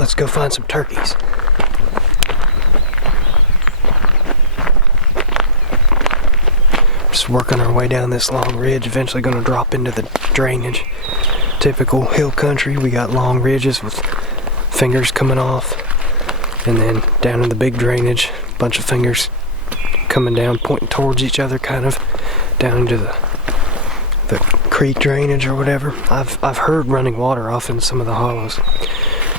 let's go find some turkeys. Just working our way down this long ridge, eventually going to drop into the drainage. Typical hill country, we got long ridges with fingers coming off, and then down in the big drainage, a bunch of fingers coming down, pointing towards each other, kind of down into the creek drainage or whatever. I've heard running water off in some of the hollows,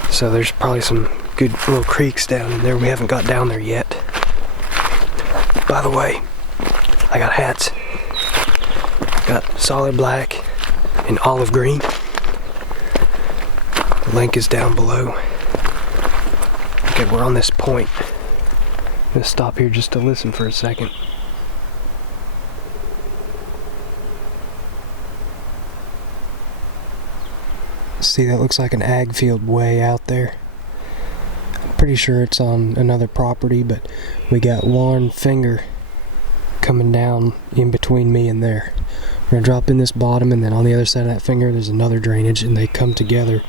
so there's probably some good little creeks down in there. We haven't got down there yet. By the way, I got hats. Got solid black and olive green. The link is down below. Okay, we're on this point. I'm gonna stop here just to listen for a second. See, that looks like an ag field way out there. I'm pretty sure it's on another property, but we got one finger coming down in between me and there. We're gonna drop in this bottom, and then on the other side of that finger there's another drainage, and they come together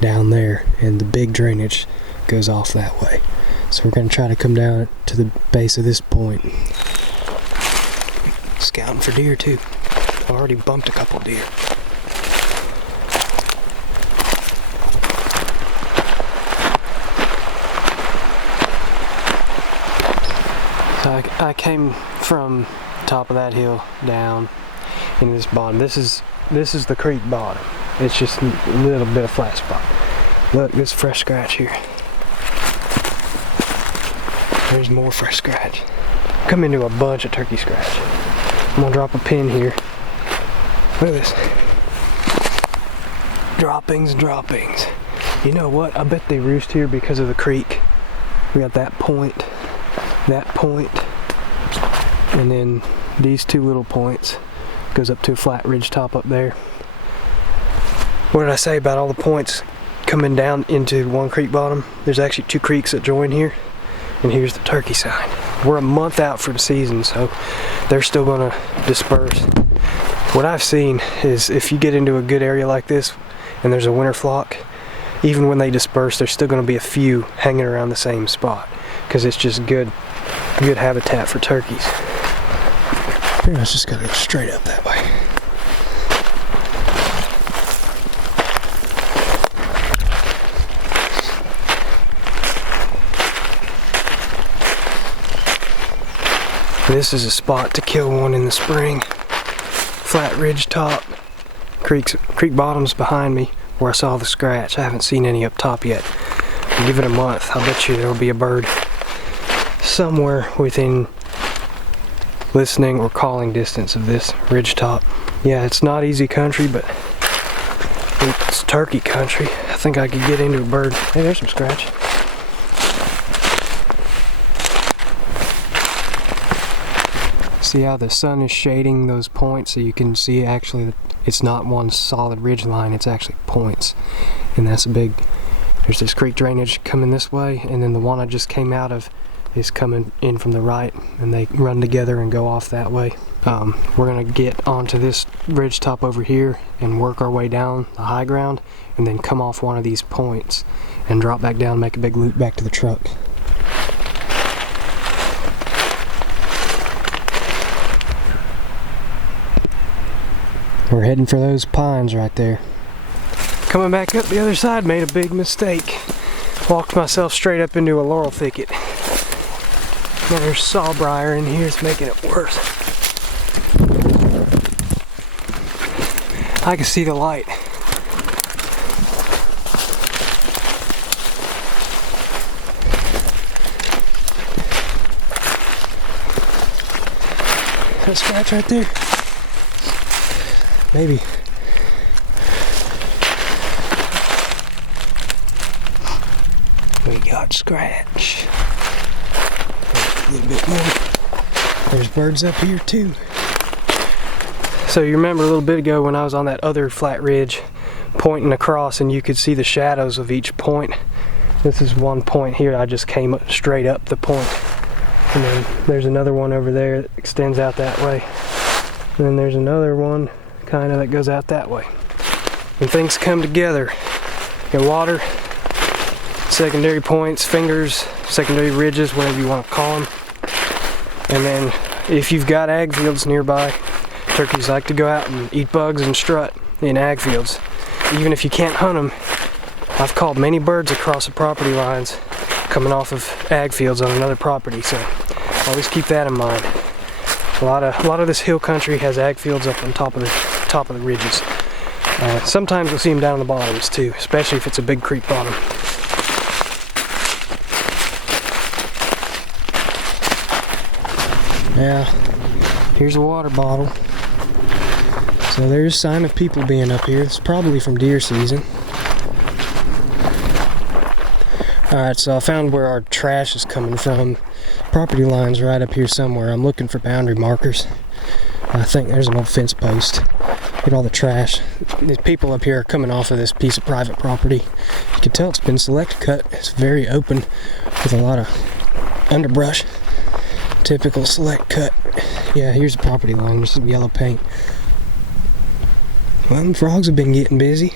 down there, and the big drainage goes off that way. So we're gonna try to come down to the base of this point. Scouting for deer too. I already bumped a couple deer. So I came from the top of that hill down in this bottom. This is the creek bottom. It's just a little bit of flat spot. Look, this fresh scratch here. There's more fresh scratch. Come into a bunch of turkey scratch. I'm gonna drop a pin here. Look at this. Droppings. You know what? I bet they roost here because of the creek. We got that point, and then these two little points. Goes up to a flat ridge top up there. What did I say about all the points coming down into one creek bottom? There's actually two creeks that join here, and here's the turkey sign. We're a month out from season, so they're still gonna disperse. What I've seen is if you get into a good area like this and there's a winter flock, even when they disperse, there's still gonna be a few hanging around the same spot, because it's just good habitat for turkeys. Pretty much just gotta go straight up that way. This is a spot to kill one in the spring. Flat ridge top, creek bottoms behind me where I saw the scratch. I haven't seen any up top yet. Give it a month, I'll bet you there will be a bird somewhere within listening or calling distance of this ridge top. Yeah, it's not easy country, but it's turkey country. I think I could get into a bird. Hey, there's some scratch. See how the sun is shading those points, so you can see actually that it's not one solid ridge line, it's actually points. And that's a big, there's this creek drainage coming this way, and then the one I just came out of is coming in from the right, and they run together and go off that way. We're gonna get onto this ridge top over here and work our way down the high ground, and then come off one of these points and drop back down, make a big loop back to the truck. We're heading for those pines right there. Coming back up the other side, made a big mistake. Walked myself straight up into a laurel thicket. Now there's sawbriar in here, it's making it worse. I can see the light. That scratch right there? Maybe. We got scratch. A little bit more. There's birds up here too. So you remember a little bit ago when I was on that other flat ridge pointing across, and you could see the shadows of each point. This is one point here. I just came up, straight up the point. And then there's another one over there that extends out that way. And then there's another one kind of that goes out that way. When things come together, get water, secondary points, fingers, secondary ridges, whatever you want to call them. And then if you've got ag fields nearby, turkeys like to go out and eat bugs and strut in ag fields. Even if you can't hunt them, I've called many birds across the property lines coming off of ag fields on another property, so always keep that in mind. A lot of this hill country has ag fields up on top of the ridges. Sometimes you'll see them down on the bottoms too, especially if it's a big creek bottom. Now, here's a water bottle. So there's a sign of people being up here. It's probably from deer season. Alright, so I found where our trash is coming from. Property line's right up here somewhere. I'm looking for boundary markers. I think there's an old fence post. Get all the trash. These people up here are coming off of this piece of private property. You can tell it's been select cut. It's very open with a lot of underbrush. Typical select cut. Yeah, here's the property line. There's some yellow paint. Well, the frogs have been getting busy.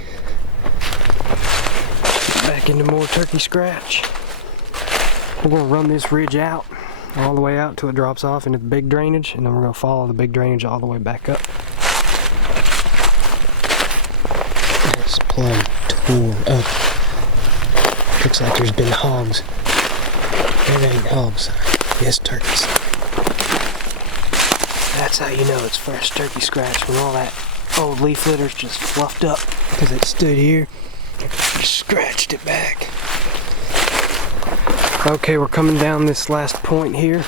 Back into more turkey scratch. We're going to run this ridge out, all the way out till it drops off into the big drainage, and then we're going to follow the big drainage all the way back up. This plumb tore up. Looks like there's been hogs. There ain't hogs. Yes, turkeys. That's how you know it's fresh turkey scratch, when all that old leaf litter's just fluffed up because it stood here. Just scratched it back. Okay, we're coming down this last point here.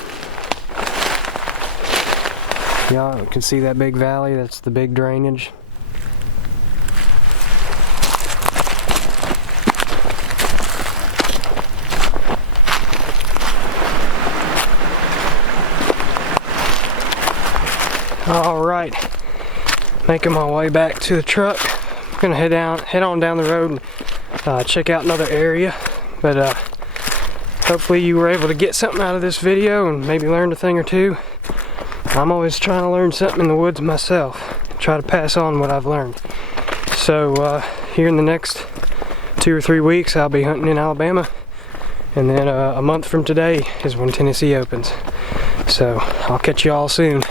Y'all can see that big valley, that's the big drainage. Alright, making my way back to the truck. I'm gonna head on down the road and check out another area. But hopefully you were able to get something out of this video and maybe learned a thing or two. I'm always trying to learn something in the woods myself. Try to pass on what I've learned. So here in the next 2 or 3 weeks I'll be hunting in Alabama. And then a month from today is when Tennessee opens. So I'll catch you all soon.